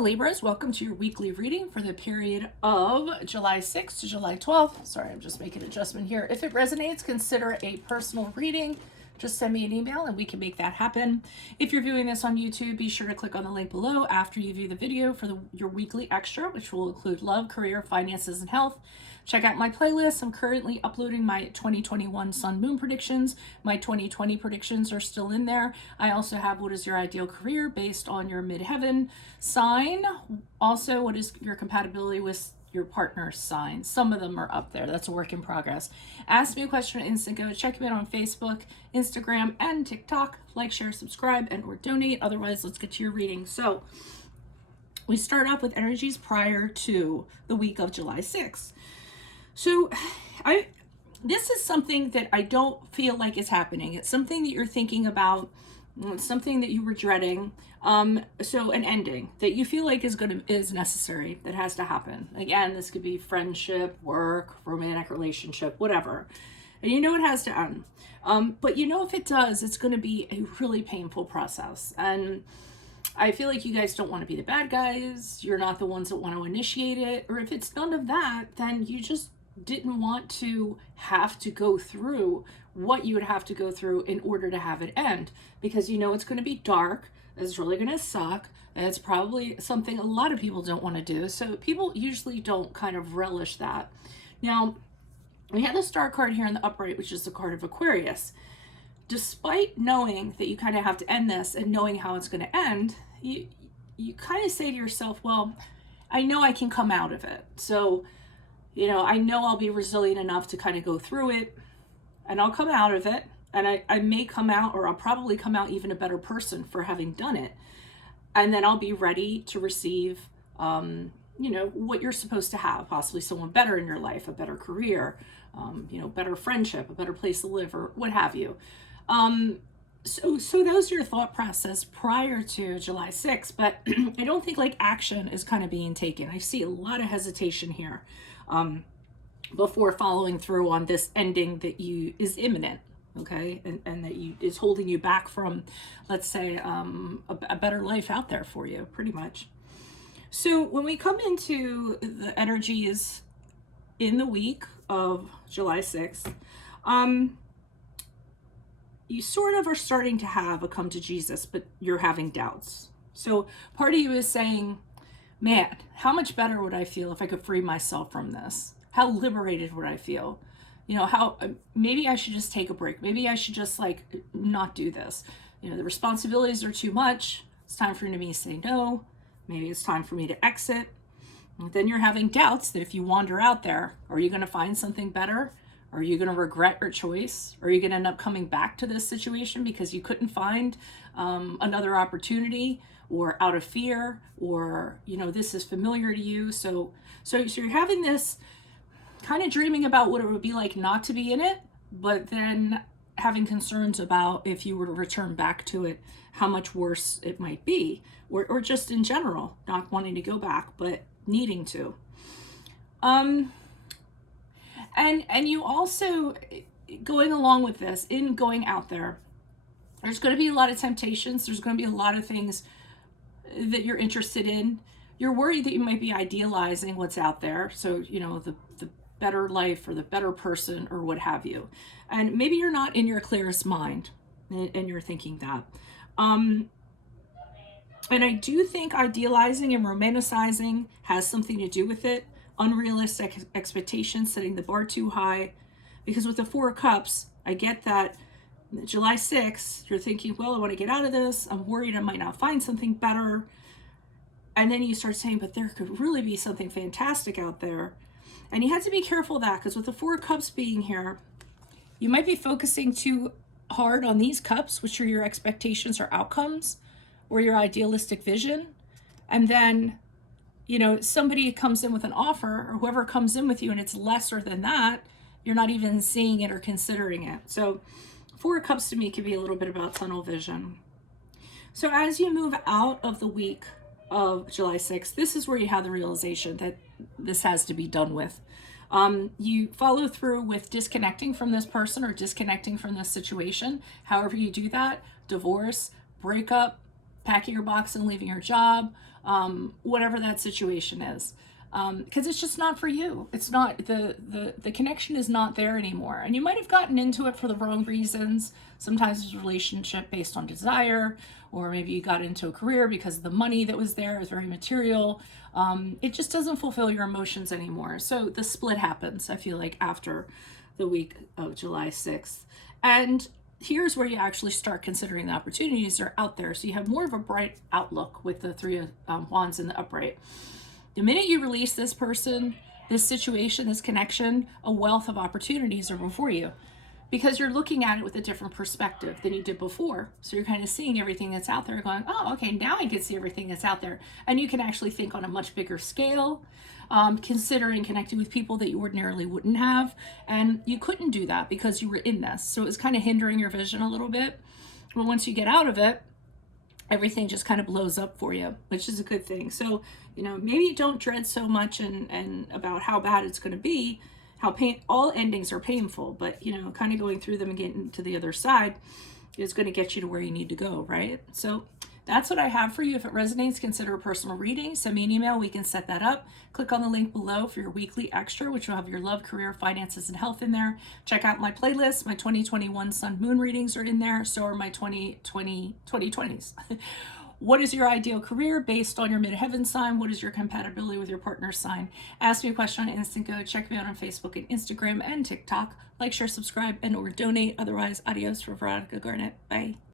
Hello Libras, welcome to your weekly reading for the period of July 6th to July 12th. Sorry, I'm just making an adjustment here. If it resonates, consider a personal reading. Just send me an email and we can make that happen. If you're viewing this on YouTube, be sure to click on the link below after you view the video for your weekly extra, which will include love, career, finances, and health. Check out my playlist. I'm currently uploading my 2021 Sun Moon predictions. My 2020 predictions are still in there. I also have what is your ideal career based on your midheaven sign. Also, what is your compatibility with your partner's sign. Some of them are up there. That's a work in progress. Ask me a question on Instant Go. Check me out on Facebook, Instagram, and TikTok. Like, share, subscribe, and or donate. Otherwise, let's get to your reading. So we start off with energies prior to the week of July 6th. So this is something that I don't feel like is happening. It's something that you're thinking about. It's something that you were dreading. So an ending that you feel like is necessary, that has to happen. Again, this could be friendship, work, romantic relationship, whatever. And you know it has to end. But you know if it does, it's going to be a really painful process. And I feel like you guys don't want to be the bad guys. You're not the ones that want to initiate it. Or if it's none of that, then you just didn't want to have to go through what you would have to go through in order to have it end, because you know it's going to be dark, it's really going to suck, and it's probably something a lot of people don't want to do. So people usually don't kind of relish that. Now, we have the star card here in the upright, which is the card of Aquarius. Despite knowing that you kind of have to end this and knowing how it's going to end, you kind of say to yourself, well, I know I can come out of it. So, you know, I know I'll be resilient enough to kind of go through it, and I'll come out of it, and I may come out, or I'll probably come out even a better person for having done it. And then I'll be ready to receive, you know, what you're supposed to have, possibly someone better in your life, a better career, you know, better friendship, a better place to live, or what have you. So those are your thought process prior to July 6th, but I don't think like action is kind of being taken. I see a lot of hesitation here before following through on this ending that is imminent, okay, and that is holding you back from, let's say, a better life out there for you, pretty much. So when we come into the energies in the week of July 6th, you sort of are starting to have a come to Jesus, but you're having doubts. So part of you is saying, man, how much better would I feel if I could free myself from this? How liberated would I feel? You know, how maybe I should just take a break. Maybe I should just like not do this. You know, the responsibilities are too much. It's time for me to say no. Maybe it's time for me to exit. And then you're having doubts that if you wander out there, are you going to find something better? Are you going to regret your choice? Are you going to end up coming back to this situation because you couldn't find another opportunity, or out of fear, or, you know, this is familiar to you? So you're having this kind of dreaming about what it would be like not to be in it, but then having concerns about if you were to return back to it, how much worse it might be, or just in general, not wanting to go back, but needing to. And you also, going along with this, in going out there, there's going to be a lot of temptations. There's going to be a lot of things that you're interested in. You're worried that you might be idealizing what's out there. So, you know, the better life or the better person or what have you. And maybe you're not in your clearest mind and you're thinking that. And I do think idealizing and romanticizing has something to do with it. Unrealistic expectations, setting the bar too high. Because with the Four of Cups, I get that July 6th, you're thinking, well, I want to get out of this. I'm worried I might not find something better. And then you start saying, but there could really be something fantastic out there. And you have to be careful of that, because with the Four of Cups being here, you might be focusing too hard on these cups, which are your expectations or outcomes, or your idealistic vision. And then, you know, somebody comes in with an offer, or whoever comes in with you, and it's lesser than that, you're not even seeing it or considering it. So Four of Cups to me can be a little bit about tunnel vision. So as you move out of the week of July 6th, this is where you have the realization that this has to be done with. You follow through with disconnecting from this person or disconnecting from this situation. However you do that, divorce, breakup, packing your box and leaving your job, whatever that situation is. Because it's just not for you. It's not, the connection is not there anymore. And you might have gotten into it for the wrong reasons. Sometimes it's a relationship based on desire, or maybe you got into a career because the money that was there is very material. It just doesn't fulfill your emotions anymore. So the split happens, I feel like, after the week of July 6th. And here's where you actually start considering the opportunities that are out there. So you have more of a bright outlook with the Three of Wands in the upright. The minute you release this person, this situation, this connection, a wealth of opportunities are before you, because you're looking at it with a different perspective than you did before. So you're kind of seeing everything that's out there going, oh, okay, now I can see everything that's out there. And you can actually think on a much bigger scale, considering connecting with people that you ordinarily wouldn't have. And you couldn't do that because you were in this. So it was kind of hindering your vision a little bit. But once you get out of it, everything just kind of blows up for you, which is a good thing. So, maybe don't dread so much and about how bad it's going to be, how all endings are painful, but, kind of going through them and getting to the other side is going to get you to where you need to go, right? So that's what I have for you. If it resonates, consider a personal reading. Send me an email. We can set that up. Click on the link below for your weekly extra, which will have your love, career, finances, and health in there. Check out my playlist. My 2021 Sun Moon readings are in there. So are my 2020s. What is your ideal career based on your midheaven sign? What is your compatibility with your partner's sign? Ask me a question on Instant Go. Check me out on Facebook and Instagram and TikTok. Like, share, subscribe, and or donate. Otherwise, adios for Veronica Garnett. Bye.